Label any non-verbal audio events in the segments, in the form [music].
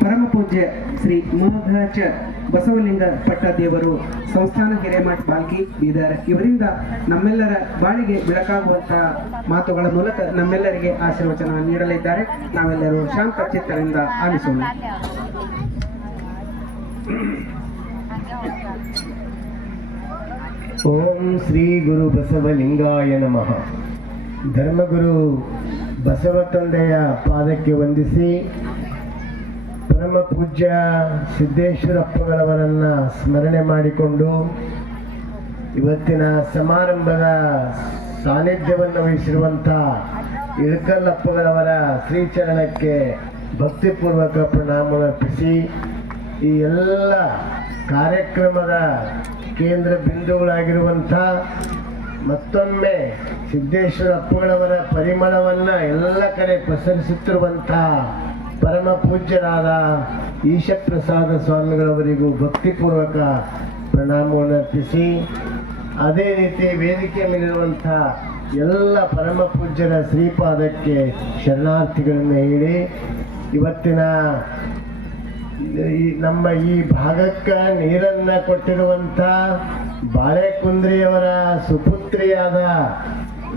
ಪರಮ ಪೂಜ್ಯ ಶ್ರೀ ಮಹಚ ಬಸವಲಿಂಗ ಪಟ್ಟದೇವರು ಸಂಸ್ಥಾನ ಹಿರೇಮಠ ಬಾಲ್ಕಿ ಬೀದರ್. ಇವರಿಂದ ನಮ್ಮೆಲ್ಲರ ಬಾಳಿಗೆ ಬೆಳಕಾಗುವಂತಹ ಮಾತುಗಳ ಮೂಲಕ ನಮ್ಮೆಲ್ಲರಿಗೆ ಆಶೀರ್ವಚನ ನೀಡಲಿದ್ದಾರೆ. ನಾವೆಲ್ಲರೂ ಶಾಂತ ಚಿತ್ತರಿಂದ ಆಲಿಸೋಣ. ಓಂ ಶ್ರೀ ಗುರು ಬಸವಲಿಂಗಾಯ ನಮಃ. ಧರ್ಮಗುರು ಬಸವ ತಂದೆಯ ಪಾದಕ್ಕೆ ವಂದಿಸಿ ಪರಮ ಪೂಜ್ಯ ಸಿದ್ದೇಶ್ವರಪ್ಪಗಳವರನ್ನ ಸ್ಮರಣೆ ಮಾಡಿಕೊಂಡು ಇವತ್ತಿನ ಸಮಾರಂಭದ ಸಾನ್ನಿಧ್ಯವನ್ನು ವಹಿಸಿರುವಂಥ ಇಳಕಲ್ಲಪ್ಪಗಳವರ ಶ್ರೀಚರಣಕ್ಕೆ ಭಕ್ತಿಪೂರ್ವಕ ಪ್ರಣಾಮ ಅರ್ಪಿಸಿ, ಈ ಎಲ್ಲ ಕಾರ್ಯಕ್ರಮದ ಕೇಂದ್ರ ಬಿಂದುಗಳಾಗಿರುವಂಥ ಮತ್ತೊಮ್ಮೆ ಸಿದ್ದೇಶ್ವರಪ್ಪಗಳವರ ಪರಿಮಳವನ್ನು ಎಲ್ಲ ಕಡೆ ಪಸರಿಸುತ್ತಿರುವಂಥ ಪರಮ ಪೂಜ್ಯರಾದ ಈಶಪ್ರಸಾದ ಸ್ವಾಮಿಗಳವರಿಗೂ ಭಕ್ತಿಪೂರ್ವಕ ಪ್ರಣಾಮವನ್ನು ಅರ್ಪಿಸಿ, ಅದೇ ರೀತಿ ವೇದಿಕೆ ಮೇಲಿರುವಂಥ ಎಲ್ಲ ಪರಮ ಪೂಜ್ಯರ ಶ್ರೀಪಾದಕ್ಕೆ ಶರಣಾರ್ಥಿಗಳನ್ನು ಹೇಳಿ, ಇವತ್ತಿನ ಈ ನಮ್ಮ ಈ ಭಾಗಕ್ಕೆ ನೀರನ್ನ ಕೊಟ್ಟಿರುವಂಥ ಬಾಳೆಕುಂದ್ರಿಯವರ ಸುಪುತ್ರಿಯಾದ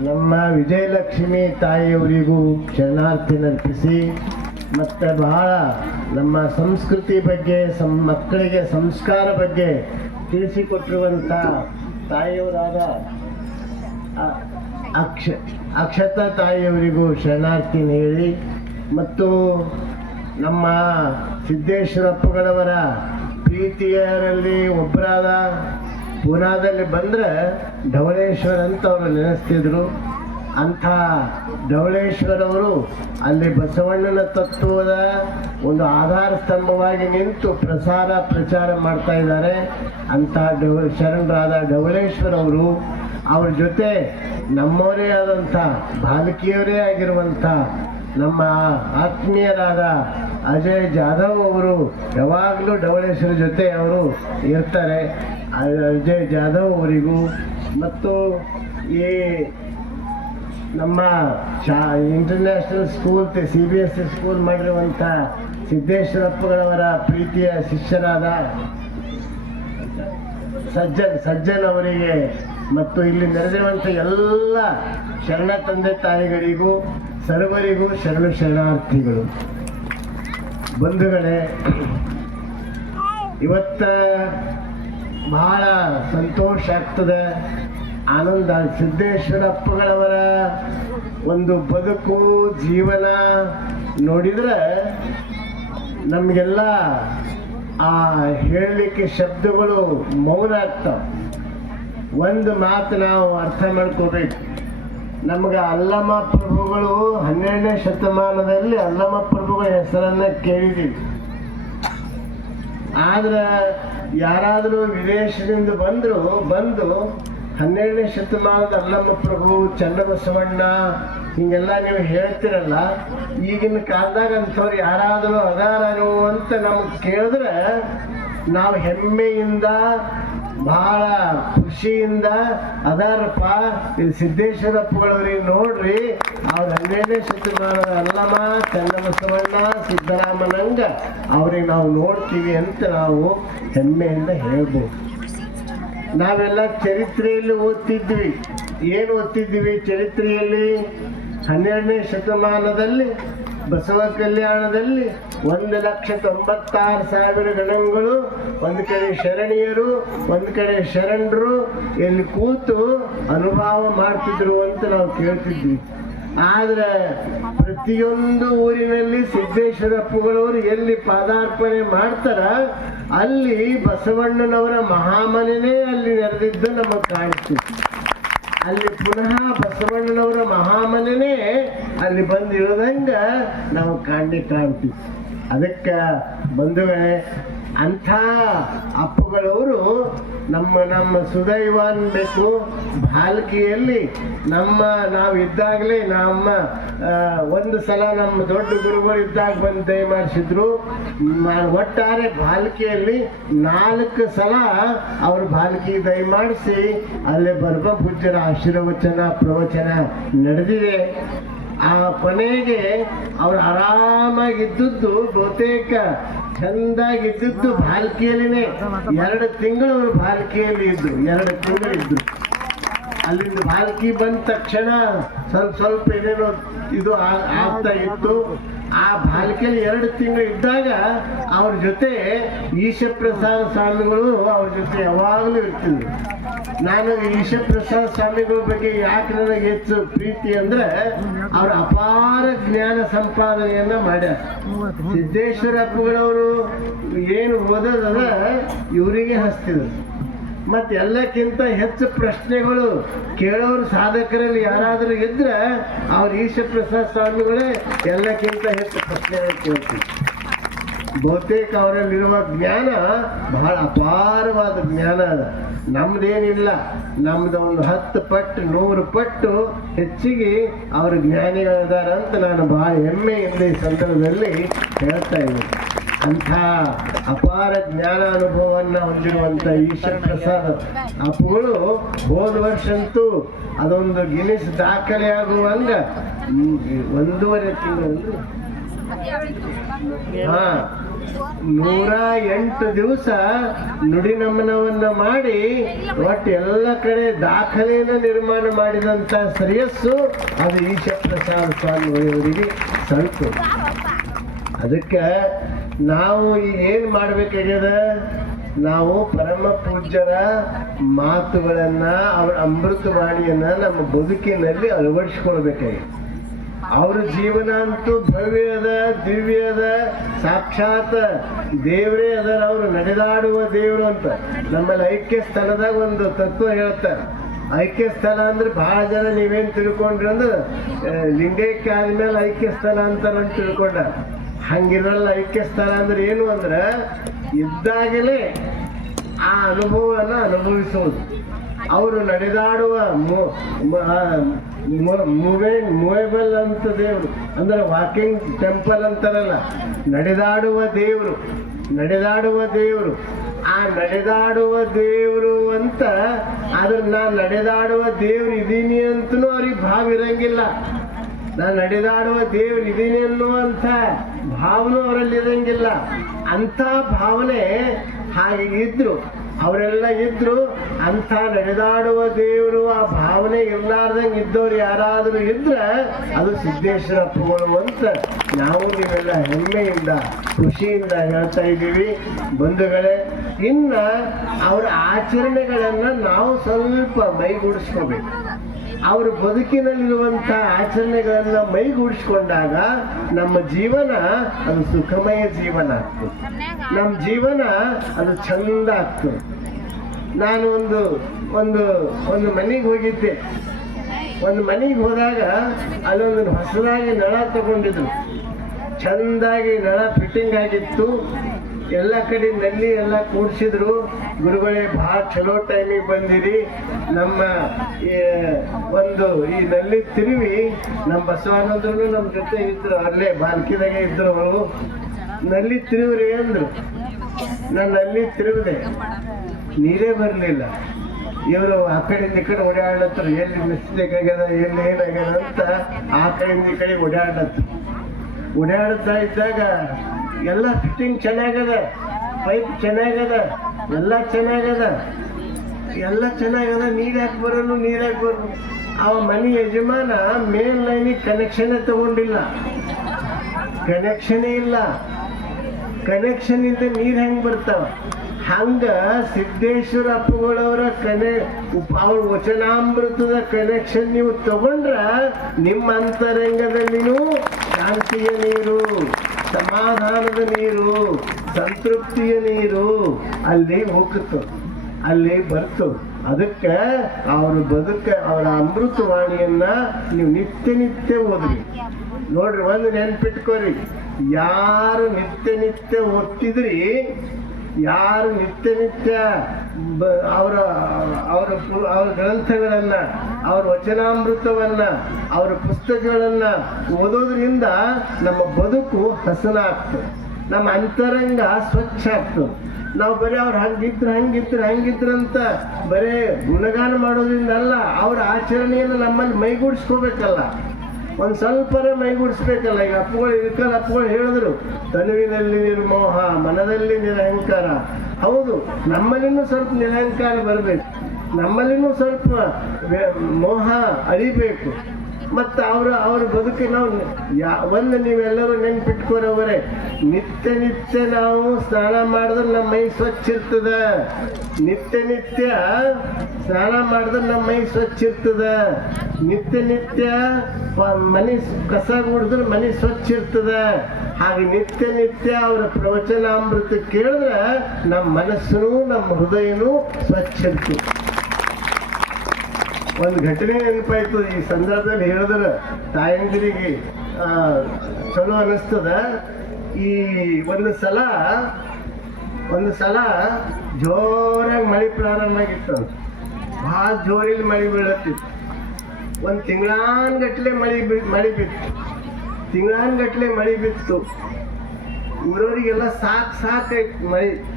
ನಮ್ಮ ವಿಜಯಲಕ್ಷ್ಮಿ ತಾಯಿಯವರಿಗೂ ಶರಣಾರ್ಥಿ ನರ್ಪಿಸಿ ಮತ್ತು ಬಹಳ ನಮ್ಮ ಸಂಸ್ಕೃತಿ ಬಗ್ಗೆ, ಸಂ ಮಕ್ಕಳಿಗೆ ಸಂಸ್ಕಾರ ಬಗ್ಗೆ ತಿಳಿಸಿಕೊಟ್ಟಿರುವಂಥ ತಾಯಿಯವರಾದ ಅಕ್ಷ, ಅಕ್ಷತಾ ತಾಯಿಯವರಿಗೂ ಶರಣಾರ್ಥಿ ಹೇಳಿ ಮತ್ತು ನಮ್ಮ ಸಿದ್ದೇಶ್ವರಪ್ಪಗಳವರ ಪ್ರೀತಿಯರಲ್ಲಿ ಒಬ್ಬರಾದ ಪುನಾದಲ್ಲಿ ಬಂದರೆ ಧವಳೇಶ್ವರ ಅಂತ ಅವರು ನೆನೆಸ್ತಿದ್ರು. ಅಂಥ ಧವಳೇಶ್ವರವರು ಅಲ್ಲಿ ಬಸವಣ್ಣನ ತತ್ವದ ಒಂದು ಆಧಾರ ಸ್ತಂಭವಾಗಿ ನಿಂತು ಪ್ರಸಾರ ಪ್ರಚಾರ ಮಾಡ್ತಾ ಇದ್ದಾರೆ. ಅಂಥ ಡವ ಶರಣರಾದ ಡವಳೇಶ್ವರವರು ಅವ್ರ ಜೊತೆ ನಮ್ಮವರೇ ಆದಂಥ, ಬಾಲಕಿಯವರೇ ಆಗಿರುವಂಥ ನಮ್ಮ ಆತ್ಮೀಯರಾದ ಅಜಯ್ ಜಾಧವ್ ಅವರು ಯಾವಾಗಲೂ ಡವಳೇಶ್ವರ ಜೊತೆ ಅವರು ಇರ್ತಾರೆ. ಅಜಯ್ ಜಾಧವ್ ಅವರಿಗೂ ಮತ್ತು ಈ ನಮ್ಮ Shah international school C B S C school ಮಾಡಿರುವಂಥ ಸಿದ್ದೇಶ್ವರಪ್ಪಗಳವರ ಪ್ರೀತಿಯ ಶಿಷ್ಯರಾದ ಸಜ್ಜನ್ ಸಜ್ಜನ್ ಅವರಿಗೆ ಮತ್ತು ಇಲ್ಲಿ ನೆರೆದಿರುವಂಥ ಎಲ್ಲ ಶರಣ ತಂದೆ ತಾಯಿಗಳಿಗೂ, ಸರ್ವರಿಗೂ ಶರಣ ಶರಣಾರ್ಥಿಗಳು. ಬಂಧುಗಳೇ, ಇವತ್ತ ಬಹಳ ಸಂತೋಷ ಆಗ್ತದೆ. ಆನಂದ ಸಿದ್ದೇಶ್ವರಪ್ಪಗಳವರ ಒಂದು ಬದುಕು, ಜೀವನ ನೋಡಿದ್ರೆ ನಮಗೆಲ್ಲ ಆ ಹೇಳಲಿಕ್ಕೆ ಶಬ್ದಗಳು ಮೌನ ಆಗ್ತಾವೆ ಒಂದು ಮಾತು ನಾವು ಅರ್ಥ ಮಾಡ್ಕೋಬೇಕು. ನಮಗೆ ಅಲ್ಲಮ್ಮ ಪ್ರಭುಗಳು ಹನ್ನೆರಡನೇ ಶತಮಾನದಲ್ಲಿ ಅಲ್ಲಮ್ಮ ಪ್ರಭುಗಳ ಹೆಸರನ್ನ ಕೇಳಿದ್ದೀವಿ ಆದ್ರೆ ಯಾರಾದರೂ ವಿದೇಶದಿಂದ ಬಂದರು, ಬಂದು ಹನ್ನೆರಡನೇ ಶತಮಾನದ ಅಲ್ಲಮ್ಮ ಪ್ರಭು ಚನ್ನಬಸವಣ್ಣ ಹಿಂಗೆಲ್ಲ ನೀವು ಹೇಳ್ತಿರಲ್ಲ, ಈಗಿನ ಕಾಲದಾಗ ಅಂಥವ್ರು ಯಾರಾದರೂ ಅದಾರನು ಅಂತ ನಮ್ಗೆ ಕೇಳಿದ್ರೆ ನಾವು ಹೆಮ್ಮೆಯಿಂದ, ಬಹಳ ಖುಷಿಯಿಂದ ಅದಾರಪ್ಪ ಇದು ಸಿದ್ದೇಶ್ವರಪ್ಪಗಳವ್ರಿಗೆ ನೋಡ್ರಿ, ಅವ್ರ ಹನ್ನೆರಡನೇ ಶತಮಾನದ ಅಲ್ಲಮ್ಮ ಚನ್ನಬಸವಣ್ಣ ಸಿದ್ದರಾಮನಂಗ ಅವ್ರಿಗೆ ನಾವು ನೋಡ್ತೀವಿ ಅಂತ ನಾವು ಹೆಮ್ಮೆಯಿಂದ ಹೇಳ್ಬೋದು. ನಾವೆಲ್ಲ ಚರಿತ್ರೆಯಲ್ಲಿ ಓದ್ತಿದ್ವಿ. ಏನು ಓದ್ತಿದ್ವಿ? ಚರಿತ್ರೆಯಲ್ಲಿ ಹನ್ನೆರಡನೇ ಶತಮಾನದಲ್ಲಿ, ಬಸವ ಕಲ್ಯಾಣದಲ್ಲಿ ಒಂದು ಲಕ್ಷ ತೊಂಬತ್ತಾರು ಸಾವಿರ ಗಣಗಳು, ಒಂದು ಕಡೆ ಶರಣಿಯರು, ಒಂದು ಕಡೆ ಶರಣರು, ಎಲ್ಲಿ ಕೂತು ಅನುಭವ ಮಾಡ್ತಿದ್ರು ಅಂತ ನಾವು ಕೇಳ್ತಿದ್ವಿ. ಆದ್ರೆ ಪ್ರತಿಯೊಂದು ಊರಿನಲ್ಲಿ ಸಿದ್ದೇಶ್ವರಪ್ಪಗಳವರು ಎಲ್ಲಿ ಪಾದಾರ್ಪಣೆ ಮಾಡ್ತಾರ, ಅಲ್ಲಿ ಬಸವಣ್ಣನವರ ಮಹಾಮನೆನೇ ಅಲ್ಲಿ ನೆರೆದಿದ್ದು ನಮಗೆ ಕಾಣಿಸ್ತಿತ್ತು ಅಲ್ಲಿ ಪುನಃ ಬಸವಣ್ಣನವರ ಮಹಾಮನೆನೇ ಅಲ್ಲಿ ಬಂದು ನಾವು ಕಾಣಿ ಕಾಣ್ತೀವಿ. ಅದಕ್ಕೆ ಬಂಧುಗಳೇ, ಅಂಥ ಅಪ್ಪುಗಳವರು ನಮ್ಮ ನಮ್ಮ ಸುದೈವ ಅನ್ಬೇಕು ಬಾಲ್ಕಿಯಲ್ಲಿ ನಮ್ಮ ನಾವು ಇದ್ದಾಗಲೇ ನಮ್ಮ ಒಂದು ಸಲ ನಮ್ಮ ದೊಡ್ಡ ಗುರುಗಳು ಇದ್ದಾಗ ಬಂದು ದಯಮಾಡಿಸಿದ್ರು. ಒಟ್ಟಾರೆ ಬಾಲ್ಕಿಯಲ್ಲಿ ನಾಲ್ಕು ಸಲ ಅವರು ಬಾಲ್ಕಿ ದಯಮಾಡಿಸಿ ಅಲ್ಲೇ ಬರ್ಬ ಪೂಜ್ಯರ ಆಶೀರ್ವಚನ ಪ್ರವಚನ ನಡೆದಿದೆ. ಆ ಕೊನೆಗೆ ಅವ್ರು ಆರಾಮಾಗಿದ್ದದ್ದು ಬಹುತೇಕ ಚಂದಾಗಿದ್ದದ್ದು ಬಾಲ್ಕಿಯಲ್ಲಿನೆ ಎರಡು ತಿಂಗಳು ಅವರು ಬಾಲ್ಕಿಯಲ್ಲಿ ಇದ್ದು ಎರಡು ತಿಂಗಳು ಇದ್ದು ಅಲ್ಲಿಂದ ಬಾಲ್ಕಿ ಬಂದ ತಕ್ಷಣ ಸ್ವಲ್ಪ ಸ್ವಲ್ಪ ಏನೇನೋ ಇದು ಆಗ್ತಾ ಇತ್ತು. ಆ ಬಾಲಕಿಯಲ್ಲಿ ಎರಡು ತಿಂಗಳು ಇದ್ದಾಗ ಅವ್ರ ಜೊತೆ ಈಶಪ್ರಸಾದ ಸ್ವಾಮಿಗಳು ಅವ್ರ ಜೊತೆ ಯಾವಾಗಲೂ ಇರ್ತಿದ್ರು. ನಾನು ಈಶಪ್ರಸಾದ ಸ್ವಾಮಿಗಳ ಬಗ್ಗೆ ಯಾಕೆ ನನಗೆ ಹೆಚ್ಚು ಪ್ರೀತಿ ಅಂದ್ರೆ ಅವ್ರ ಅಪಾರ ಜ್ಞಾನ ಸಂಪಾದನೆಯನ್ನ ಮಾಡ್ಯಾರ. ಸಿದ್ದೇಶ್ವರ ಅಪ್ಪಗಳವರು ಏನು ಓದೋದಲ್ಲ, ಇವರಿಗೆ ಹಚ್ತಿದ್ರು. ಮತ್ತೆ ಎಲ್ಲಕ್ಕಿಂತ ಹೆಚ್ಚು ಪ್ರಶ್ನೆಗಳು ಕೇಳೋರು ಸಾಧಕರಲ್ಲಿ ಯಾರಾದರೂ ಇದ್ರೆ ಅವ್ರು ಈಶ್ವರ ಪ್ರಸಾದ್ ಸ್ವಾಮಿಗಳೇ ಎಲ್ಲಕ್ಕಿಂತ ಹೆಚ್ಚು ಪ್ರಶ್ನೆಗಳು ಕೇಳ್ತೀವಿ. ಬಹುತೇಕ ಅವರಲ್ಲಿರುವ ಜ್ಞಾನ ಬಹಳ ಅಪಾರವಾದ ಜ್ಞಾನ ಅದ. ನಮ್ದೇನಿಲ್ಲ, ನಮ್ದು ಒಂದು ಹತ್ತು ಪಟ್ಟು, ನೂರು ಪಟ್ಟು ಹೆಚ್ಚಿಗೆ ಅವರು ಜ್ಞಾನಿಗಳಿದ್ದಾರೆ ಅಂತ ನಾನು ಬಹಳ ಹೆಮ್ಮೆಯಿಂದ ಈ ಸಂದರ್ಭದಲ್ಲಿ ಹೇಳ್ತಾ ಇದ್ದೀನಿ. ಅಂಥ ಅಪಾರ ಜ್ಞಾನ ಅನುಭವವನ್ನು ಹೊಂದಿರುವಂಥ ಈಶ್ವರ ಪ್ರಸಾದ್ ಅಪ್ಪುಗಳು ಹೋದ ವರ್ಷ ಅಂತೂ ಅದೊಂದು ಗಿನಿಸ್ ದಾಖಲೆ ಆಗುವಂಗ ಒಂದೂವರೆ ತಿಂಗಳು ಹಾ, ನೂರ ಎಂಟು ದಿವಸ ನುಡಿ ನಮನವನ್ನ ಮಾಡಿ ಒಟ್ಟು ಎಲ್ಲ ಕಡೆ ದಾಖಲೆಯನ್ನು ನಿರ್ಮಾಣ ಮಾಡಿದಂತ ಶ್ರೇಯಸ್ಸು ಅದು ಈಶ ಪ್ರಸಾದ ಸ್ವಾಮಿಯವರಿಗೆ ಸಂತು. ಅದಕ್ಕೆ ನಾವು ಈಗ ಏನು ಮಾಡ್ಬೇಕಾಗ್ಯದ? ನಾವು ಪರಮ ಪೂಜ್ಯರ ಮಾತುಗಳನ್ನ, ಅವರ ಅಮೃತವಾಣಿಯನ್ನ ನಮ್ಮ ಬದುಕಿನಲ್ಲಿ ಅಳವಡಿಸ್ಕೊಳ್ಬೇಕಾಗಿದೆ ಅವ್ರ ಜೀವನ ಅಂತೂ ಭವ್ಯದ ದಿವ್ಯದ ಸಾಕ್ಷಾತ್ ದೇವರೇ ಅದರ ಅವರು ನಡೆದಾಡುವ ದೇವರು ಅಂತ. ನಮ್ಮಲ್ಲಿ ಐಕ್ಯ ಸ್ಥಳದಾಗ ಒಂದು ತತ್ವ ಹೇಳ್ತಾರೆ. ಐಕ್ಯ ಸ್ಥಳ ಅಂದ್ರೆ ಬಹಳ ಜನ ನೀವೇನು ತಿಳ್ಕೊಂಡ್ರಿ ಅಂದ್ರೆ ಲಿಂಗೈಕ್ಯ ಆದ್ಮೇಲೆ ಐಕ್ಯ ಸ್ಥಳ ಅಂತಾರಂತ ತಿಳ್ಕೊಂಡ ಹಂಗಿರಲ್ಲ, ಐಕ್ಯ ಸ್ಥಳ ಅಂದ್ರೆ ಏನು ಅಂದ್ರೆ ಇದ್ದಾಗಲೇ ಆ ಅನುಭವನ ಅನುಭವಿಸುವುದು. ಅವರು ನಡೆದಾಡುವ ಮೂವೇನ್ ಮೂವೇಬಲ್ ಅಂತ ದೇವರು, ಅಂದ್ರೆ ವಾಕಿಂಗ್ ಟೆಂಪಲ್ ಅಂತಾರಲ್ಲ, ನಡೆದಾಡುವ ದೇವರು ನಡೆದಾಡುವ ದೇವರು, ಆ ನಡೆದಾಡುವ ದೇವರು ಅಂತ ಆದ್ರೆ ನಾನು ನಡೆದಾಡುವ ದೇವ್ರು ಇದ್ದೀನಿ ಅಂತನೂ ಅವ್ರಿಗೆ ಭಾವ ಇರಂಗಿಲ್ಲ ನಾನು ನಡೆದಾಡುವ ದೇವ್ರು ಇದ್ದೀನಿ ಅನ್ನುವಂಥ ಭಾವನೂ ಅವರಲ್ಲಿ ಇರಂಗಿಲ್ಲ ಅಂಥ ಭಾವನೆ ಹಾಗೆ ಇದ್ರು. ಅವರೆಲ್ಲ ಇದ್ರು, ಅಂಥ ನಡೆದಾಡುವ ದೇವರು ಆ ಭಾವನೆ ಇರ್ಲಾರ್ದಂಗೆ ಇದ್ದವ್ರು ಯಾರಾದರೂ ಇದ್ರೆ ಅದು ಸಿದ್ದೇಶ್ವರ ಅಂತ ನಾವು ನೀವೆಲ್ಲ ಹೆಮ್ಮೆಯಿಂದ, ಖುಷಿಯಿಂದ ಹೇಳ್ತಾ ಇದ್ದೀವಿ. ಬಂಧುಗಳೇ, ಇನ್ನ ಅವರ ಆಚರಣೆಗಳನ್ನು ನಾವು ಸ್ವಲ್ಪ ಮೈಗೂಡಿಸ್ಕೋಬೇಕು. ಅವ್ರ ಬದುಕಿನಲ್ಲಿರುವಂಥ ಆಚರಣೆಗಳನ್ನ ಮೈಗೂಡಿಸ್ಕೊಂಡಾಗ ನಮ್ಮ ಜೀವನ ಅದು ಸುಖಮಯ ಜೀವನ ಆಗ್ತದೆ. ನಮ್ಮ ಜೀವನ ಅದು ಚಂದ ಆಗ್ತದೆ. ನಾನು ಒಂದು ಒಂದು ಒಂದು ಮನೆಗೆ ಹೋಗಿದ್ದೆ. ಒಂದು ಮನೆಗೆ ಹೋದಾಗ ಅಲ್ಲೊಂದು ಹೊಸದಾಗಿ ನಳ ತಗೊಂಡಿದ್ರು. ಚಂದಾಗಿ ನಳ ಫಿಟ್ಟಿಂಗ್ ಆಗಿತ್ತು. ಎಲ್ಲ ಕಡೆ ನಲ್ಲಿ ಎಲ್ಲ ಕೂಡಿಸಿದ್ರು. ಗುರುಗಳೇ ಭಾಳ ಚಲೋ ಟೈಮಿಗೆ ಬಂದಿರಿ. ನಮ್ಮ ಒಂದು ಈ ನಲ್ಲಿ ತಿರುವಿ, ನಮ್ಮ ಬಸವಾನಂದ್ರು ನಮ್ಮ ಜೊತೆ ಇದ್ರು. ಅಲ್ಲೇ ಬಾಲ್ಕಿದಾಗೆ ಇದ್ರು ಅವರು. ನಲ್ಲಿ ತಿರುವ್ರಿ ಅಂದ್ರು. ನಾನು ನಲ್ಲಿ ತಿರುಗಿದೆ ನೀರೇ ಬರಲಿಲ್ಲ. ಇವರು ಆ ಕಡೆಯಿಂದ ಈ ಕಡೆ ಓಡಾಡತ್ರು ಎಲ್ಲಿ ಮಿಸ್ಟೇಕ್ ಆಗ್ಯದ ಎಲ್ಲಿ ಏನಾಗ್ಯದ ಅಂತ ಆ ಕಡೆಯಿಂದ ಈ ಕಡೆ ಓಡಾಡ್ಲತ್ತರ ಓಡಾಡ್ತಾ ಇದ್ದಾಗ ಎಲ್ಲ ಫಿಟ್ಟಿಂಗ್ ಚೆನ್ನಾಗದ. ಪೈಪ್ ಚೆನ್ನಾಗದ. ಎಲ್ಲ ಚೆನ್ನಾಗದ. ಎಲ್ಲ ಚೆನ್ನಾಗದ. ನೀರ್ ಯಾಕೆ ಬರೋನು ನೀರ್ ಯಾಕೆ ಬರಲು ಅವ ಮನೆ ಯಜಮಾನ ಮೇನ್ ಲೈನಿಗೆ ಕನೆಕ್ಷನ್ ತಗೊಂಡಿಲ್ಲ. ಕನೆಕ್ಷನೇ ಇಲ್ಲ. ಕನೆಕ್ಷನ್ ಇಂದ ನೀರ್ ಹೆಂಗ್ ಬರ್ತಾವ? ಹಂಗ ಸಿದ್ದೇಶ್ವರ ಅಪ್ಪಗಳವರ ಕನೆ ಅವ್ರ ವಚನಾಮೃತದ ಕನೆಕ್ಷನ್ ನೀವು ತಗೊಂಡ್ರ ನಿಮ್ಮ ಅಂತರಂಗದಲ್ಲಿನೂ ಶಾಂತಿಯ ನೀರು. ಸಮಾಧಾನದ ನೀರು, ಸಂತೃಪ್ತಿಯ ನೀರು ಅಲ್ಲಿ ಹೋಗುತ್ತೆ ಅಲ್ಲಿ ಬರ್ತು ಅದಕ್ಕೆ ಅವರು ಬದುಕ, ಅವರ ಅಮೃತವಾಣಿಯನ್ನ ನೀವು ನಿತ್ಯ ನಿತ್ಯ ಓದ್ರಿ. ನೋಡ್ರಿ, ಒಂದು ನೆನ್ಪಿಟ್ಕೋರಿ. ಯಾರು ನಿತ್ಯ ನಿತ್ಯ ಓದ್ತಿದ್ರಿ ಯಾರು ನಿತ್ಯ ನಿತ್ಯ ಅವರ ಅವರ ಅವರ ಗ್ರಂಥಗಳನ್ನ, ಅವರ ವಚನಾಮೃತವನ್ನ, ಅವರ ಪುಸ್ತಕಗಳನ್ನ ಓದೋದ್ರಿಂದ ನಮ್ಮ ಬದುಕು ಹಸನಾಗ್ತದೆ. ನಮ್ಮ ಅಂತರಂಗ ಸ್ವಚ್ಛ ಆಗ್ತದೆ. ನಾವು ಬರೀ ಅವ್ರು ಹಂಗಿದ್ರು ಹಂಗಿದ್ರು ಹಂಗಿದ್ರು ಅಂತ ಬರೀ ಗುಣಗಾನ ಮಾಡೋದ್ರಿಂದ ಅಲ್ಲ, ಅವ್ರ ಆಚರಣೆಯನ್ನು ನಮ್ಮಲ್ಲಿ ಮೈಗೂಡಿಸ್ಕೋಬೇಕಲ್ಲ. ಒಂದು ಸ್ವಲ್ಪನೇ ಮೈಗೂಡಿಸ್ಬೇಕಲ್ಲ ಈಗ ಅಪ್ಪುಗಳು ಇಳ್ಕಲ್ ಅಪ್ಪಗಳು ಹೇಳಿದ್ರು, ತನುವಿನಲ್ಲಿ ನಿರ್ಮೋಹ ಮನದಲ್ಲಿ ನಿರಹಂಕಾರ ಹೌದು, ನಮ್ಮಲ್ಲಿನೂ ಸ್ವಲ್ಪ ನಿರಹಂಕಾರ ಬರಬೇಕು. ನಮ್ಮಲ್ಲಿನೂ ಸ್ವಲ್ಪ ಮೋಹ ಅಳಿಬೇಕು. ಮತ್ತು ಅವರ ಅವ್ರ ಬದುಕಿನ ನಾವು ಯಾ ಒಂದು ನೀವೆಲ್ಲರೂ ನೆನ್ಪಿಟ್ಕೋರವರೇ. ನಿತ್ಯ ನಿತ್ಯ ನಾವು ಸ್ನಾನ ಮಾಡಿದ್ರೆ ನಮ್ಮ ಮೈ ಸ್ವಚ್ಛ ಇರ್ತದ. ನಿತ್ಯ ನಿತ್ಯ ಸ್ನಾನ ಮಾಡಿದ್ರೆ ನಮ್ಮ ಮೈ ಸ್ವಚ್ಛ ಇರ್ತದ. ನಿತ್ಯ ನಿತ್ಯ ಮನೆ ಕಸ ಗುಡಿದ್ರೆ ಮನೆ ಸ್ವಚ್ಛ ಇರ್ತದ. ಹಾಗೆ ನಿತ್ಯ ನಿತ್ಯ ಅವರ ಪ್ರವಚನಾಮೃತ ಕೇಳಿದ್ರೆ ನಮ್ಮ ಮನಸ್ಸು, ನಮ್ಮ ಹೃದಯನೂ ಸ್ವಚ್ಛ ಇರ್ತದೆ. ಒಂದು ಘಟನೆ ನೆನಪಾಯ್ತು. ಈ ಸಂದರ್ಭದಲ್ಲಿ ಹೇಳಿದ್ರೆ, ತಾಯಂದಿರಿಗೆ ಚಲೋ ಅನಿಸ್ತದ ಈ ಒಂದು ಸಲ ಒಂದು ಸಲ ಜೋರಾಗಿ ಮಳೆ ಪ್ರಾರಂಭ ಆಗಿತ್ತು. ಭಾಳ ಜೋರಿನ ಮಳೆ ಬೀಳತ್ತಿತ್ತು. ಒಂದು ತಿಂಗಳಾನ್ಗಟ್ಲೆ ಮಳೆ ಬಿ, ಮಳೆ ಬಿತ್ತು. ತಿಂಗಳಾನ್ಗಟ್ಲೆ ಮಳೆ ಬಿತ್ತು. ಊರವರಿಗೆಲ್ಲ ಸಾಕು ಸಾಕಾಯ್ತು ಮಳೆ.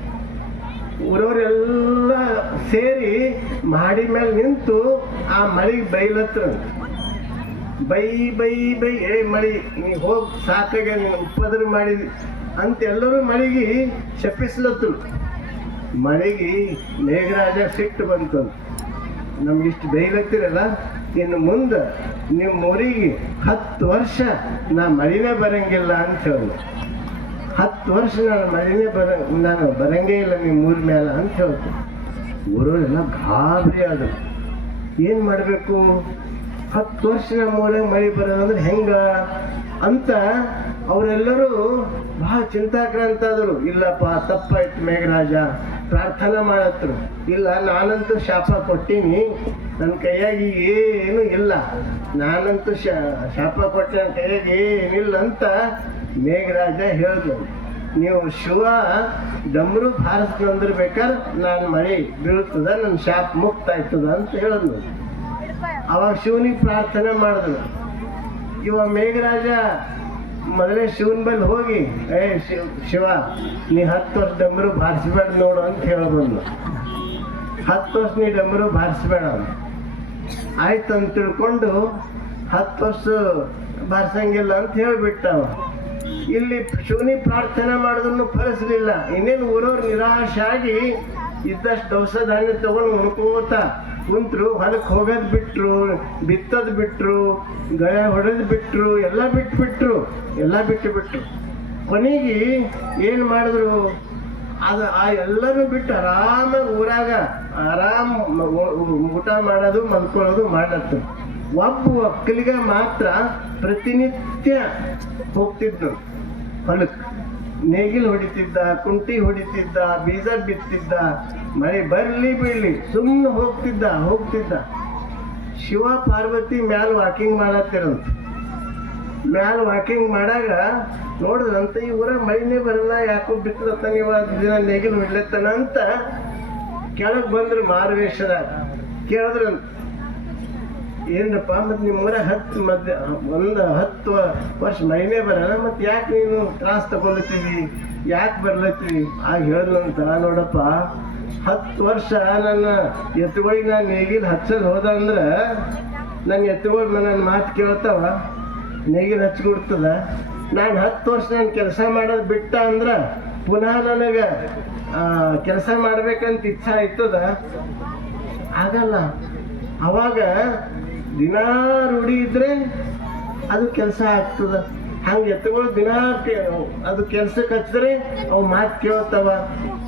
ಊರವರೆಲ್ಲ ಸೇರಿ ಮಾಡಿ ಮೇಲೆ ನಿಂತು ಆ ಮಳೆಗೆ ಬೈಲತ್ರ. ಬೈ ಬೈ ಬೈ, ಏ ಮಳಿ, ನೀ ಹೋಗಿ ಸಾಕಾಗ ನೀನು ಉಪದ್ರ ಮಾಡಿದಿ ಅಂತ ಎಲ್ಲರೂ ಮಳೆಗೆ ಶಪಿಸ್ಲತ್ತರು. ಮಳೆಗೆ ಮೇಘರಾಜ ಸಿಟ್ಟು ಬಂತು. ನಮ್ಗಿಷ್ಟು ಬೈಲತ್ತಿರಲ್ಲ, ಇನ್ನು ಮುಂದೆ ನಿಮ್ಮ ಊರಿಗೆ ಹತ್ತು ವರ್ಷ ನಾ ಮಳಿನೇ ಬರಂಗಿಲ್ಲ ಅಂತ ಹೇಳಿದ್ರು ಹತ್ತು ವರ್ಷ ನಾನು ಮಳೆನೇ ಬರ, ನಾನು ಬರಂಗೇ ಇಲ್ಲ ನಿಮ್ಮ ಊರ ಮೇಲೆ ಅಂತ ಹೇಳ್ತು ಊರವರೆಲ್ಲ ಗಾಬರಿ ಆದರು ಏನು ಮಾಡಬೇಕು? ಹತ್ತು ವರ್ಷ ಊರಾಗ ಮಳೆ ಬರೋದಂದ್ರೆ ಹೆಂಗ? ಅಂತ ಅವರೆಲ್ಲರೂ ಬಹಳ ಚಿಂತಾಕ್ರಾಂತ ಆದರು. ಇಲ್ಲಪ್ಪ, ತಪ್ಪಾಯ್ತು ಮೇಘರಾಜ. ಪ್ರಾರ್ಥನೆ ಮಾಡತ್ರು. ಇಲ್ಲ, ನಾನಂತೂ ಶಾಪ ಕೊಟ್ಟೀನಿ. ನನ್ನ ಕೈಯಾಗಿ ಏನು ಇಲ್ಲ. ನಾನಂತೂ ಶಾಪ ಕೊಟ್ಟೆ ನನ್ನ ಕೈಯಾಗಿ ಏನಿಲ್ಲ ಅಂತ ಮೇಘರಾಜ ಹೇಳಿದ್ರು ನೀವು ಶಿವ, ಡಮ್ರು ಭಾರಸ್ನಂದ್ರ ಬೇಕಾದ್ರೆ ನಾನು ಮಳೆ ಬೀಳ್ತದ ನನ್ನ ಶಾಪ್ ಮುಕ್ತ ಆಯ್ತದ ಅಂತ ಹೇಳಿದ್ನು ಅವಾಗ ಶಿವನಿಗೆ ಪ್ರಾರ್ಥನೆ ಮಾಡಿದ್ರು ಇವ ಮೇಘರಾಜ, ಮೊದಲೇ ಶಿವನ ಬಳಿ ಹೋಗಿ, ಏ ಶಿವ ನೀ ಹತ್ತು ವರ್ಷ ಡಮರು ಬಾರಿಸ್ಬೇಡ ನೋಡು ಅಂತ ಹೇಳ್ಬಂದು ಹತ್ತು ವರ್ಷ ನೀ ಡಮರು ಬಾರಿಸ್ಬೇಡ ಆಯ್ತು ಅಂತ ತಿಳ್ಕೊಂಡು ಹತ್ತು ವರ್ಷ ಬಾರಿಸಂಗಿಲ್ಲ ಅಂತ ಹೇಳ್ಬಿಟ್ಟ ಅವ. ಇಲ್ಲಿ ಶಿವನಿ ಪ್ರಾರ್ಥನೆ ಮಾಡೋದನ್ನು ಫಲಿಸಲಿಲ್ಲ. ಇನ್ನೇನು ಊರವ್ರು ನಿರಾಶೆ ಆಗಿ ಇದ್ದಷ್ಟು ದವಸ ಧಾನ್ಯ ತಗೊಂಡು ಉಣ್ಕೋತ ಕುಂತರು, ಹೊಲಕ್ಕೆ ಹೋಗೋದು ಬಿಟ್ಟರು ಬಿತ್ತೋದು ಬಿಟ್ಟರು ಗಳೆ ಹೊಡೆದು ಬಿಟ್ಟರು ಎಲ್ಲ ಬಿಟ್ಬಿಟ್ರು, ಎಲ್ಲ ಬಿಟ್ಟು ಬಿಟ್ಟರು ಕೊನೆಗೆ ಏನು ಮಾಡಿದ್ರು? ಅದು ಆ ಎಲ್ಲರೂ ಬಿಟ್ಟು ಆರಾಮಾಗಿ ಊರಾಗ, ಆರಾಮ್ ಊಟ ಮಾಡೋದು, ಮಲ್ಕೊಳ್ಳೋದು ಮಾಡತ್ತು. ಒಬ್ಬ ಒಕ್ಕಲಿಗ ಮಾತ್ರ ಪ್ರತಿನಿತ್ಯ ಹೋಗ್ತಿದ್ನು ಹೊಲಕ್ಕೆ ನೇಗಿಲು ಹೊಡಿತಿದ್ದ, ಕುಂಟಿ ಹೊಡಿತಿದ್ದ, ಬೀಜ ಬಿತ್ತಿದ್ದ, ಮಳೆ ಬರ್ಲಿ ಬೀಳಲಿ ಸುಮ್ಮನೆ ಹೋಗ್ತಿದ್ದ ಹೋಗ್ತಿದ್ದ. ಶಿವ ಪಾರ್ವತಿ ಮ್ಯಾಲ್ ವಾಕಿಂಗ್ ಮಾಡತ್ತಿರಂತ ಮ್ಯಾಲ್ ವಾಕಿಂಗ್ ಮಾಡಾಗ ನೋಡಿದ್ರಂತ ಈ ಊರ ಮಳಿನೇ ಬರಲ್ಲ, ಯಾಕೋ ಬಿತ್ತಲತ್ತ ನೀವು ದಿನ ನೇಗಿಲು ಹೊಡ್ಲತ್ತಾನ? ಅಂತ ಕೆಳಗೆ ಬಂದ್ರು ಮಾರ್ವೇಶ್ವರ ಕೇಳಿದ್ರಂತ ಏನಪ್ಪ ಮತ್ತೆ ನಿಮ್ಮ ಊರಾಗ ಹತ್ತು ಮಧ್ಯ ಒಂದು ಹತ್ತು ವರ್ಷ ಮೈನೇ ಬರಲ್ಲ, ಮತ್ತೆ ಯಾಕೆ ನೀನು ತ್ರಾಸ ತಗೊಳತ್ತೀವಿ ಯಾಕೆ ಬರ್ಲತ್ತೀವಿ? ಆಗ ಹೇಳಿದ್ನಂತ ನೋಡಪ್ಪ, ಹತ್ತು ವರ್ಷ ನನ್ನ ಎತ್ತುಗಳಿಗೆ ನಾನು ನೇಗಿಲ್ ಹಚ್ಚದ್ ಹೋದ ಅಂದ್ರೆ ನನ್ನ ಎತ್ತುಗಳು ನನ್ನ ಮಾತು ಕೇಳ್ತಾವ, ನೇಗಿಲ್ ಹಚ್ಕೊಡ್ತದ. ನಾನು ಹತ್ತು ವರ್ಷ ನಾನು ಕೆಲಸ ಮಾಡೋದು ಬಿಟ್ಟ ಅಂದ್ರೆ ಪುನಃ ನನಗೆ ಕೆಲಸ ಮಾಡ್ಬೇಕಂತ ಇಚ್ಛಾ ಆಯ್ತದ ಆಗಲ್ಲ. ಅವಾಗ ದಿನಾ ರೂಢಿ ಇದ್ರೆ ಅದು ಕೆಲಸ ಆಗ್ತದ. ಹಂಗೆ ಎತ್ತುಗಳು ದಿನ ಅದು ಕೆಲ್ಸಕ್ಕೆ ಹಚ್ಚಿದ್ರೆ ಅವು ಮಾತು ಕೇಳ್ತಾವ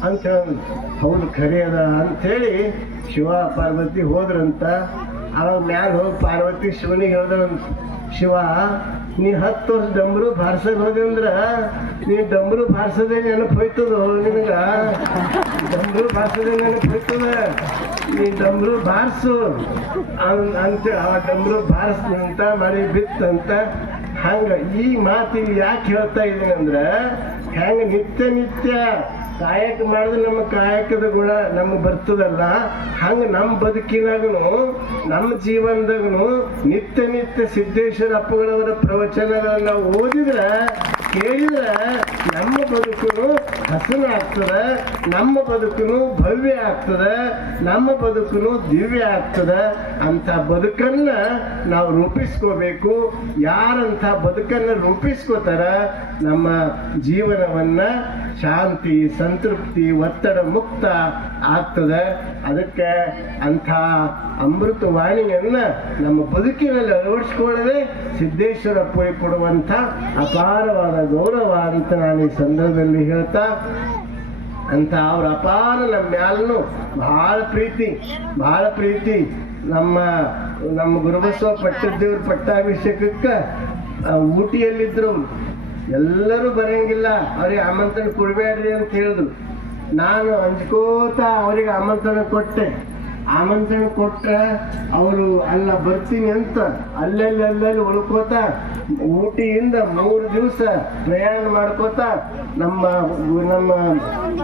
ಅಂತ ಹೇಳಿ ಹೌದು, ಖರೆ ಅದ ಅಂಥೇಳಿ ಶಿವ ಪಾರ್ವತಿ ಹೋದ್ರಂತ. ಅವಾಗ ಮ್ಯಾಲ ಹೋಗಿ ಪಾರ್ವತಿ ಶಿವನಿಗೆ ಹೇಳ್ದಂತ ಶಿವ, ನೀ ಹತ್ತು ವರ್ಷ ಡಂಬರು ಬಾರ್ಸೋದು ಹೋದೆ ಅಂದ್ರ ನೀ ಡಂಬರು ಬಾರ್ಸದೆ ನೆನಪು ಹೋಯ್ತದ ನಿನಗ? ನನಗೆ ಬರ್ತದೆ ನೀ ಡಂಬ್ರು ಬಾರ್ಸು. ಅಂತ ಆ ಡಂಬ್ರು ಅಂತ ಮಳೆ ಬಿತ್ತಂತ ಹಂಗ ಈ ಮಾತು ಯಾಕೆ ಹೇಳ್ತಾ ಇದ್ದೀನಿ ಅಂದ್ರೆ, ಹೆಂಗ ನಿತ್ಯ ನಿತ್ಯ ಕಾಯಕ ಮಾಡಿದ್ರೆ ನಮ್ಮ ಕಾಯಕದ ಗುಣ ನಮ್ಗೆ ಬರ್ತದಲ್ಲ, ಹಂಗ ನಮ್ಮ ಬದುಕಿನಾಗನು ನಮ್ಮ ಜೀವನದಾಗನು ನಿತ್ಯ ನಿತ್ಯ ಸಿದ್ದೇಶ್ವರ ಅಪ್ಪಗಳವರ ಪ್ರವಚನಗಳನ್ನ ಓದಿದ್ರೆ ಕೇಳಿದ್ರೆ ನಮ್ಮ ಬದುಕು ಹಸನ ಆಗ್ತದೆ, ನಮ್ಮ ಬದುಕು ಭವ್ಯ ಆಗ್ತದೆ, ನಮ್ಮ ಬದುಕು ದಿವ್ಯ ಆಗ್ತದೆ ಅಂತ ಬದುಕನ್ನ ನಾವು ರೂಪಿಸ್ಕೋಬೇಕು. ಯಾರಂತ ಬದುಕನ್ನ ರೂಪಿಸ್ಕೋತಾರ ನಮ್ಮ ಜೀವನವನ್ನ ಶಾಂತಿ, ಸಂತೃಪ್ತಿ, ಒತ್ತಡ ಮುಕ್ತ ಆಗ್ತದೆ ಅದಕ್ಕೆ ಅಂಥ ಅಮೃತ ವಾಣಿಯನ್ನ ನಮ್ಮ ಬದುಕಿನಲ್ಲಿ ಅಳವಡಿಸ್ಕೊಳ್ಳದೆ ಸಿದ್ದೇಶ್ವರ ಪುರಿ ಕೊಡುವಂಥ ಅಪಾರವಾದ ಗೌರವ ಅಂತ ನಾನು ಈ ಸಂದರ್ಭದಲ್ಲಿ ಹೇಳ್ತಾ ಅಂತ ಅವ್ರ ಅಪಾರ ನಮ್ಮ ಮ್ಯಾಲೂ ಬಹಳ ಪ್ರೀತಿ ಬಹಳ ಪ್ರೀತಿ ನಮ್ಮ ನಮ್ಮ ಗುರುಬಸವ ಪಟ್ಟದೇವ್ರ ಪಟ್ಟಾಭಿಷೇಕಕ್ಕೆ ಊಟಿಯಲ್ಲಿದ್ದರು. ಎಲ್ಲರೂ ಬರಂಗಿಲ್ಲ. ಅವ್ರಿಗೆ ಆಮಂತ್ರಣ ಕೊಡಬೇಡ್ರಿ ಅಂತ ಹೇಳಿದ್ರು. ನಾನು ಅಂಜ್ಕೋತ ಅವ್ರಿಗೆ ಆಮಂತ್ರಣ ಕೊಟ್ಟೆ. ಆಮಂತ್ರಣ ಕೊಟ್ಟ ಅವರು ಅಲ್ಲ ಬರ್ತೀನಿ ಅಂತ ಅಲ್ಲಲ್ಲಿ ಅಲ್ಲಲ್ಲಿ ಉಳ್ಕೋತ ಊಟಿಯಿಂದ ಮೂರು ದಿವಸ ಪ್ರಯಾಣ ಮಾಡ್ಕೋತ ನಮ್ಮ ನಮ್ಮ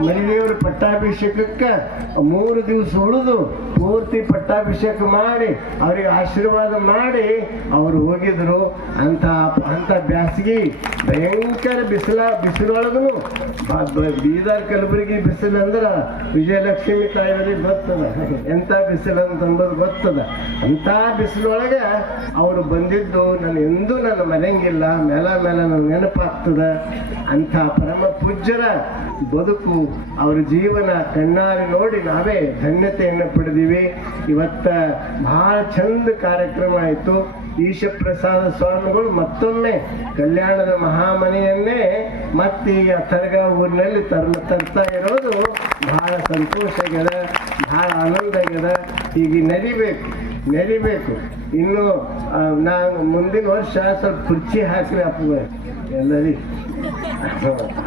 ಮರಿದೇವ್ರ ಪಟ್ಟಾಭಿಷೇಕಕ್ಕೆ ಮೂರು ದಿವಸ ಉಳಿದು ಪೂರ್ತಿ ಪಟ್ಟಾಭಿಷೇಕ ಮಾಡಿ, ಅವರಿಗೆ ಆಶೀರ್ವಾದ ಮಾಡಿ ಅವರು ಹೋಗಿದ್ರು. ಅಂತ ಅಂತ ಬ್ಯಾಸಗಿ ಭಯಂಕರ ಬಿಸಿಲ ಬಿಸಿಲೊಳಗೂ ಬೀದರ್ ಕಲಬುರಗಿ ಬಿಸಿಲು ಅಂದ್ರೆ ವಿಜಯಲಕ್ಷ್ಮಿ ತಾಯಿಯವರಿಗೆ ಗೊತ್ತದ [laughs] ಎಂಥ ಬಿಸಿಲು ಅಂತಂಬೋದು ಗೊತ್ತದ. ಅಂಥ ಬಿಸಿಲೊಳಗೆ ಅವರು ಬಂದಿದ್ದು, ನಾನು ಎಂದೂ ನನ್ನ ಮನೆಯಂಗಿಲ್ಲ, ಮೇಲ ಮೇಲೆ ನನಗೆ ನೆನಪಾಗ್ತದ. ಅಂಥ ಪರಮ ಪೂಜ್ಯರ ಬದುಕು ಅವರ ಜೀವನ ಕಣ್ಣಾರೆ ನೋಡಿ ನಾವೇ ಧನ್ಯತೆಯನ್ನು ಪಡೆದಿವಿ. ಇವತ್ತ ಬಹಳ ಚಂದ ಕಾರ್ಯಕ್ರಮ ಆಯಿತು. ಈಶಪ್ರಸಾದ ಸ್ವಾಮಿಗಳು ಮತ್ತೊಮ್ಮೆ ಕಲ್ಯಾಣದ ಮಹಾಮನೆಯನ್ನೇ ಮತ್ತೆ ಈ ಅಥರ್ಗ ಊರಿನಲ್ಲಿ ತರ್ ತರ್ತಾ ಇರೋದು ಬಹಳ ಸಂತೋಷ ಆಗ್ಯದ, ಬಹಳ ಆನಂದ ಆಗ್ಯದ. ಈಗ ನರಿಬೇಕು ನರಿಬೇಕು. ಇನ್ನು ನಾನು ಮುಂದಿನ ವರ್ಷ ಸ್ವಲ್ಪ ಕುರ್ಚಿ ಹಾಕ್ರಿ ಅಪ್ಪ ಎಲ್ಲರಿ?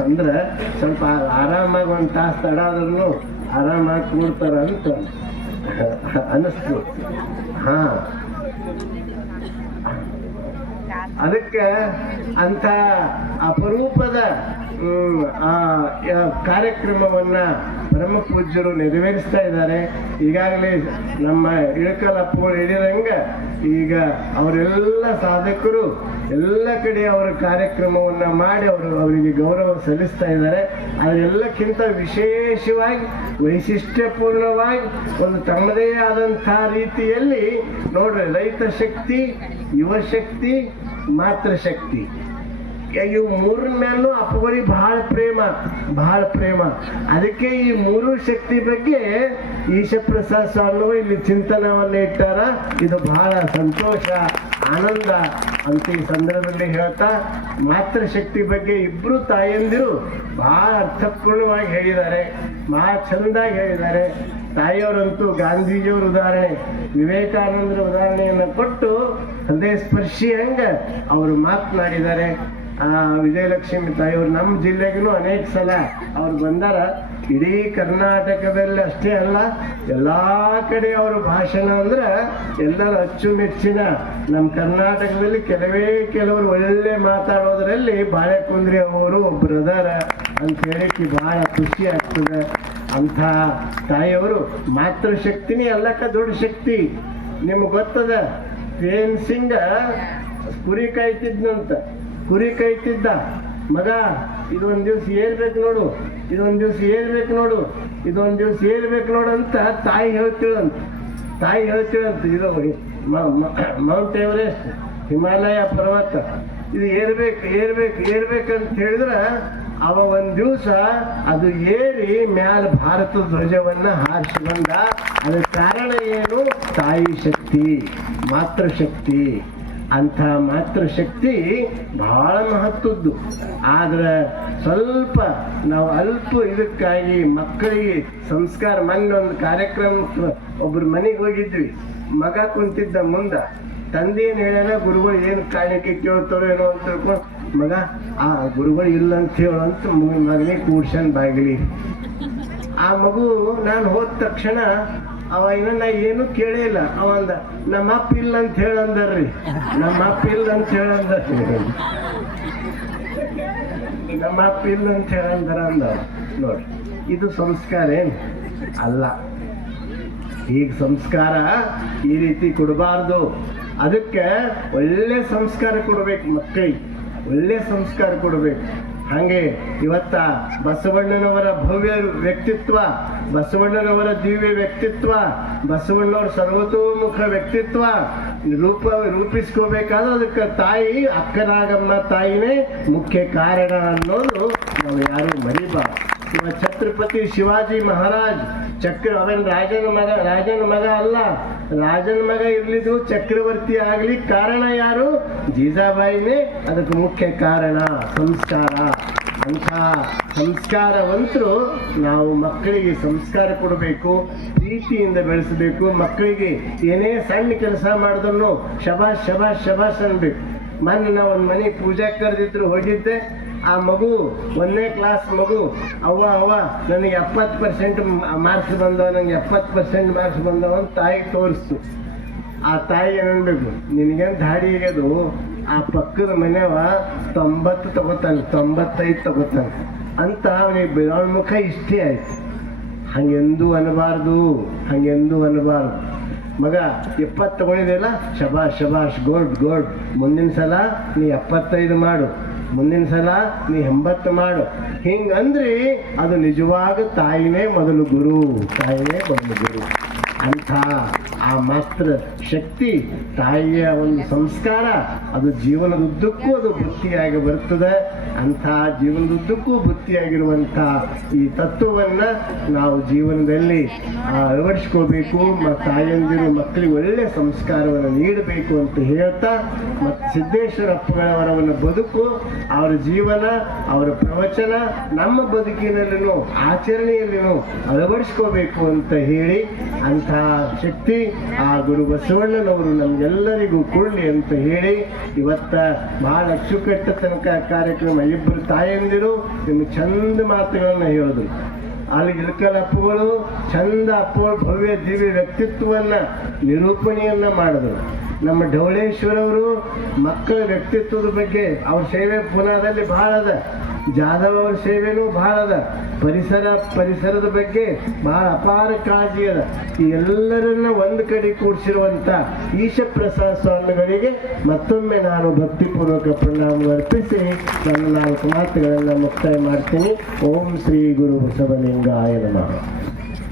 ಅಂದ್ರೆ ಸ್ವಲ್ಪ ಆರಾಮಾಗಿ ಒಂದು ತಾಸು ತಡ ಆದ್ರೂ ಆರಾಮಾಗಿ ಕೂಡ್ತಾರ ಅಂತ ಅನ್ನಿಸ್ತು ಹಾ. ಅದಕ್ಕೆ ಅಂತ ಅಪರೂಪದ ಕಾರ್ಯಕ್ರಮವನ್ನ ಪರಮ ಪೂಜ್ಯರು ನೆರವೇರಿಸ್ತಾ ಇದ್ದಾರೆ. ಈಗಾಗಲೇ ನಮ್ಮ ಇಳಕಲಪ್ಪಗಳು ಹೇಳಿದಂಗ ಈಗ ಅವರೆಲ್ಲ ಸಾಧಕರು ಎಲ್ಲ ಕಡೆ ಅವರ ಕಾರ್ಯಕ್ರಮವನ್ನ ಮಾಡಿ ಅವರು ಅವರಿಗೆ ಗೌರವ ಸಲ್ಲಿಸ್ತಾ ಇದ್ದಾರೆ. ಅದೆಲ್ಲಕ್ಕಿಂತ ವಿಶೇಷವಾಗಿ, ವೈಶಿಷ್ಟ್ಯಪೂರ್ಣವಾಗಿ, ಒಂದು ತಮ್ಮದೇ ಆದಂಥ ರೀತಿಯಲ್ಲಿ ನೋಡ್ರಿ ರೈತ ಶಕ್ತಿ, ಯುವ ಶಕ್ತಿ ಮಾತೃಶಕ್ತಿ ಇವು ಮೂರನ ಮ್ಯಾಲೂ ಅಪ್ಪಗಳಿಗೆ ಬಹಳ ಪ್ರೇಮ ಬಹಳ ಪ್ರೇಮ. ಅದಕ್ಕೆ ಈ ಮೂರು ಶಕ್ತಿ ಬಗ್ಗೆ ಈಶಪ್ರಸಾದ್ ಸ್ವಾಮಿಗಳು ಇಲ್ಲಿ ಚಿಂತನವನ್ನು ಇಟ್ಟಾರ. ಇದು ಬಹಳ ಸಂತೋಷ, ಆನಂದ ಅಂತ ಈ ಸಂದರ್ಭದಲ್ಲಿ ಹೇಳ್ತಾ ಮಾತೃಶಕ್ತಿ ಬಗ್ಗೆ ಇಬ್ರು ತಾಯಂದಿರು ಬಹಳ ಅರ್ಥಪೂರ್ಣವಾಗಿ ಹೇಳಿದ್ದಾರೆ ಬಹಳ ಚಂದಾಗಿ ಹೇಳಿದ್ದಾರೆ. ತಾಯಿಯವರಂತೂ ಗಾಂಧೀಜಿಯವರ ಉದಾಹರಣೆ, ವಿವೇಕಾನಂದರ ಉದಾಹರಣೆಯನ್ನು ಕೊಟ್ಟು ಹೃದಯ ಸ್ಪರ್ಶಿ ಹಂಗ ಅವರು ಮಾತನಾಡಿದ್ದಾರೆ. ವಿಜಯಲಕ್ಷ್ಮಿ ತಾಯಿಯವರು ನಮ್ಮ ಜಿಲ್ಲೆಗೂ ಅನೇಕ ಸಲ ಅವ್ರು ಬಂದಾರ. ಇಡೀ ಕರ್ನಾಟಕದಲ್ಲಿ ಅಷ್ಟೇ ಅಲ್ಲ, ಎಲ್ಲ ಕಡೆ ಅವರ ಭಾಷಣ ಅಂದ್ರೆ ಎಲ್ಲರ ಅಚ್ಚುಮೆಚ್ಚಿನ. ನಮ್ಮ ಕರ್ನಾಟಕದಲ್ಲಿ ಕೆಲವೇ ಕೆಲವರು ಒಳ್ಳೆ ಮಾತಾಡೋದ್ರಲ್ಲಿ ಬಾಳೆಕುಂದ್ರಿ ಅವರು ಒಬ್ಬರು ಅದಾರ ಅಂತ ಹೇಳಿ ಬಹಳ ಖುಷಿ ಆಗ್ತದೆ. ಅಂಥ ತಾಯಿಯವರು ಮಾತೃಶಕ್ತಿನೇ ಎಲ್ಲಕ್ಕ ದೊಡ್ಡ ಶಕ್ತಿ. ನಿಮ್ಗೆ ಗೊತ್ತದ ಪ್ರೇಮ್ ಸಿಂಗ ಕುರಿ ಕಾಯ್ತಿದ್ನಂತ. ಕುರಿ ಕೈತಿದ್ದ ಮಗ, ಇದೊಂದು ದಿವಸ ಏರ್ಬೇಕು ನೋಡು. ಇದೊಂದು ದಿವಸ ಏರ್ಬೇಕು ನೋಡು. ಇದೊಂದು ದಿವಸ ಏರ್ಬೇಕು ನೋಡು ಅಂತ ತಾಯಿ ಹೇಳ್ತಿಳಂತ. ತಾಯಿ ಹೇಳ್ತಿಳಂತ. ಇದು ಮೌಂಟ್ ಎವರೆಸ್ಟ್ ಹಿಮಾಲಯ ಪರ್ವತ. ಇದು ಏರ್ಬೇಕು ಏರ್ಬೇಕು ಅಂತ ಹೇಳಿದ್ರೆ ಅವ ಒಂದು ದಿವಸ ಅದು ಏರಿ ಮ್ಯಾಲ ಭಾರತ ಧ್ವಜವನ್ನ ಹಾರಿಸಿ ಬಂದ. ಅದಕ್ಕೆ ಕಾರಣ ಏನು? ತಾಯಿ ಶಕ್ತಿ ಮಾತೃಶಕ್ತಿ ಅಂಥ ಮಾತೃಶಕ್ತಿ ಬಹಳ ಮಹತ್ವದ್ದು. ಆದ್ರೆ ಸ್ವಲ್ಪ ನಾವು ಅಲ್ಪ ಇದಕ್ಕಾಗಿ ಮಕ್ಕಳಿಗೆ ಸಂಸ್ಕಾರ ಮೊನ್ನೆ ಒಂದು ಕಾರ್ಯಕ್ರಮ ಒಬ್ರು ಮನೆಗೆ ಹೋಗಿದ್ವಿ. ಮಗ ಕುಂತಿದ್ದ ಮುಂದ. ತಂದೆ ಏನು ಹೇಳ್ಯಾನ, ಗುರುಗಳು ಏನು ಕಾರಣಕ್ಕೆ ಕೇಳ್ತಾರೋ ಏನೋ ಅಂತ ತಿಳ್ಕೊಂಡು ಮಗ, ಆ ಗುರುಗಳು ಇಲ್ಲ ಅಂತ ಹೇಳಂತ ಮಗನಿಗೆ ಕೂಡ್ಸನ್ ಬಾಗಿಲಿ ಆ ಮಗು, ನಾನು ಹೋದ ತಕ್ಷಣ ಅವ ಇವನ್ನ ಏನು ಕೇಳೇ ಇಲ್ಲ. ಅವ ಅಂದ ನಮ್ಮ ಅಪ್ಪ ಇಲ್ಲ ಅಂತ ಹೇಳಂದರ್ರಿ ನಮ್ಮ ಅಪ್ಪ ಇಲ್ಲ ಅಂತ ಹೇಳಂದರ್ರಿ ನಮ್ಮ ಅಪ್ಪ ಇಲ್ಲ ಅಂತ ಹೇಳಂದರ ಅಂದ. ನೋಡ್ರಿ, ಇದು ಸಂಸ್ಕಾರ ಏನು? ಅಲ್ಲ, ಈಗ ಸಂಸ್ಕಾರ ಈ ರೀತಿ ಕೊಡಬಾರ್ದು. ಅದಕ್ಕೆ ಒಳ್ಳೆ ಸಂಸ್ಕಾರ ಕೊಡ್ಬೇಕು ಮಕ್ಕಳಿಗೆ. ಒಳ್ಳೆ ಸಂಸ್ಕಾರ ಕೊಡಬೇಕು. ಹಾಗೆ ಇವತ್ತ ಬಸವಣ್ಣನವರ ಭವ್ಯ ವ್ಯಕ್ತಿತ್ವ, ಬಸವಣ್ಣನವರ ದಿವ್ಯ ವ್ಯಕ್ತಿತ್ವ ಬಸವಣ್ಣವ್ರ ಸರ್ವತೋಮುಖ ವ್ಯಕ್ತಿತ್ವ ರೂಪ, ರೂಪಿಸ್ಕೋಬೇಕಾದ್ರೆ ಅದಕ್ಕೆ ತಾಯಿ, ಅಕ್ಕನಾಗಮ್ಮ ತಾಯಿನೇ ಮುಖ್ಯ ಕಾರಣ ಅನ್ನೋದು ನಾವು ಯಾರು ಮರಿಬಾರ್ದು. ಛತ್ರಪತಿ ಶಿವಾಜಿ ಮಹಾರಾಜ್, ಚಕ್ರ, ಅವನ್ ರಾಜನ ಮಗ ರಾಜನ ಮಗ ಅಲ್ಲ. ರಾಜನ ಮಗ ಇರ್ಲಿದ್ದು ಚಕ್ರವರ್ತಿ ಆಗಲಿ ಕಾರಣ ಯಾರು? ಜೀಜಾಬಾಯಿನೇ. ಅದಕ್ಕೆ ಮುಖ್ಯ ಕಾರಣ ಸಂಸ್ಕಾರ. ಅಂಥ ಸಂಸ್ಕಾರವಂತರು ನಾವು ಮಕ್ಕಳಿಗೆ ಸಂಸ್ಕಾರ ಕೊಡಬೇಕು, ಪ್ರೀತಿಯಿಂದ ಬೆಳೆಸಬೇಕು. ಮಕ್ಕಳಿಗೆ ಏನೇ ಸಣ್ಣ ಕೆಲಸ ಮಾಡಿದ್ರು ಶಬಾಷ್ ಶಬಾಷ್ ಶಬಾಷ್ ಅನ್ಬೇಕು ಮೊನ್ನೆ ನಾವು ಒಂದು ಮನೆ ಪೂಜೆ ಕರೆದಿದ್ರು, ಹೋಗಿದ್ದೆ. ಆ ಮಗು, ಒಂದನೇ ಕ್ಲಾಸ್ ಮಗು, ಅವ್ವ ಅವ್ವ, ನನಗೆ ಎಪ್ಪತ್ತು ಪರ್ಸೆಂಟ್ ಮಾರ್ಕ್ಸ್ ಬಂದವ ನನಗೆ ಎಪ್ಪತ್ತು ಪರ್ಸೆಂಟ್ ಮಾರ್ಕ್ಸ್ ಬಂದವ ಅಂತ ತಾಯಿ ತೋರಿಸ್ತು. ಆ ತಾಯಿ ಏನನ್ಬೇಕು? ನಿನಗೇನು ದಾಡಿ ಅದು ಆ ಪಕ್ಕದ ಮನೆಯವ ತೊಂಬತ್ತು ತಗೋತಾನೆ, ತೊಂಬತ್ತೈದು ತಗೋತಾನೆ. ಅಂತ ಅವನಿಗೆ ಮುಖ ಇಷ್ಟೇ ಆಯ್ತು. ಹಂಗೆಂದು ಅನ್ನಬಾರ್ದು ಹಂಗೆಂದು ಅನ್ನಬಾರ್ದು ಮಗ, ಎಪ್ಪತ್ತು ತಗೊಂಡಿದೆಯಲ್ಲ? ಶಬಾಷ್ ಶಬಾಷ್, ಗೋಡ್ ಗೋಡ್. ಮುಂದಿನ ಸಲ ನೀ ಎಪ್ಪತ್ತೈದು ಮಾಡು. ಮುಂದಿನ ಸಲ ನೀ ಎಂಬತ್ತು ಮಾಡು. ಹಿಂಗಂದ್ರೆ ಅದು ನಿಜವಾಗ ತಾಯಿನೇ ಮೊದಲು ಗುರು. ತಾಯಿನೇ ಮೊದಲು ಗುರು. ಅಂಥ ಆ ಮಾತ್ರ ಶಕ್ತಿ ತಾಯಿಯ ಒಂದು ಸಂಸ್ಕಾರ. ಅದು ಜೀವನದುದ್ದಕ್ಕೂ ಅದು ವೃತ್ತಿಯಾಗಿ ಬರ್ತದೆ. ಅಂಥ ಜೀವನದುದ್ದಕ್ಕೂ ವೃತ್ತಿಯಾಗಿರುವಂಥ ಈ ತತ್ವವನ್ನು ನಾವು ಜೀವನದಲ್ಲಿ ಮತ್ತು ತಾಯಂದಿರು ಮಕ್ಕಳಿಗೆ ಒಳ್ಳೆಯ ಸಂಸ್ಕಾರವನ್ನು ನೀಡಬೇಕು ಅಂತ ಹೇಳ್ತಾ, ಮತ್ತು ಸಿದ್ದೇಶ್ವರಪ್ಪಗಳವರ ಒಂದು ಬದುಕು, ಅವರ ಜೀವನ, ಅವರ ಪ್ರವಚನ, ನಮ್ಮ ಬದುಕಿನಲ್ಲಿನೂ, ಆಚರಣೆಯಲ್ಲಿನೂ ಅಳವಡಿಸ್ಕೋಬೇಕು ಅಂತ ಹೇಳಿ ಅಂತಹ ಶಕ್ತಿ ಆ ಗುರು ಬಸವಣ್ಣನವರು ನಮಗೆಲ್ಲರಿಗೂ ಕೊಡಲಿ ಅಂತ ಹೇಳಿ ಇವತ್ತ ಬಹಳ ಅಚ್ಚುಕಟ್ಟ ತನಕ ಕಾರ್ಯಕ್ರಮ ಇಬ್ಬರು ತಾಯಂದಿರು ನಿಮ್ಗೆ ಚಂದ ಮಾತುಗಳನ್ನ ಹೇಳಿದ್ರು. ಅಲ್ಲಿ ಇಳಕಲ್ ಅಪ್ಪುಗಳು ಚಂದ ಅಪ್ಪುಗಳು ಭವ್ಯ ದಿವ್ಯ ವ್ಯಕ್ತಿತ್ವವನ್ನ ನಿರೂಪಣೆಯನ್ನ ಮಾಡಿದ್ರು. ನಮ್ಮ ಡೌಳೇಶ್ವರವರು ಮಕ್ಕಳ ವ್ಯಕ್ತಿತ್ವದ ಬಗ್ಗೆ ಅವ್ರ ಸೇವೆ ಪುನಾದಲ್ಲಿ ಬಹಳ ಅದ. ಜಾಧವ್ ಅವ್ರ ಸೇವೆನೂ ಬಹಳ ಅದ. ಪರಿಸರ, ಪರಿಸರದ ಬಗ್ಗೆ ಬಹಳ ಅಪಾರ ಕಾಳಜಿ ಅದ. ಈ ಎಲ್ಲರನ್ನ ಒಂದು ಕಡೆ ಕೂಡಿಸಿರುವಂತ ಈಶಪ್ರಸಾದ್ ಸ್ವಾಮಿಗಳಿಗೆ ಮತ್ತೊಮ್ಮೆ ನಾನು ಭಕ್ತಿಪೂರ್ವಕ ಪ್ರಣಾಮ ಅರ್ಪಿಸಿ ನನ್ನ ನಾಲ್ಕು ಮಾತುಗಳನ್ನು ಮುಕ್ತಾಯ ಮಾಡ್ತೀನಿ. ಓಂ ಶ್ರೀ ಗುರು ಬಸವಲಿಂಗಾಯ ನಮಃ.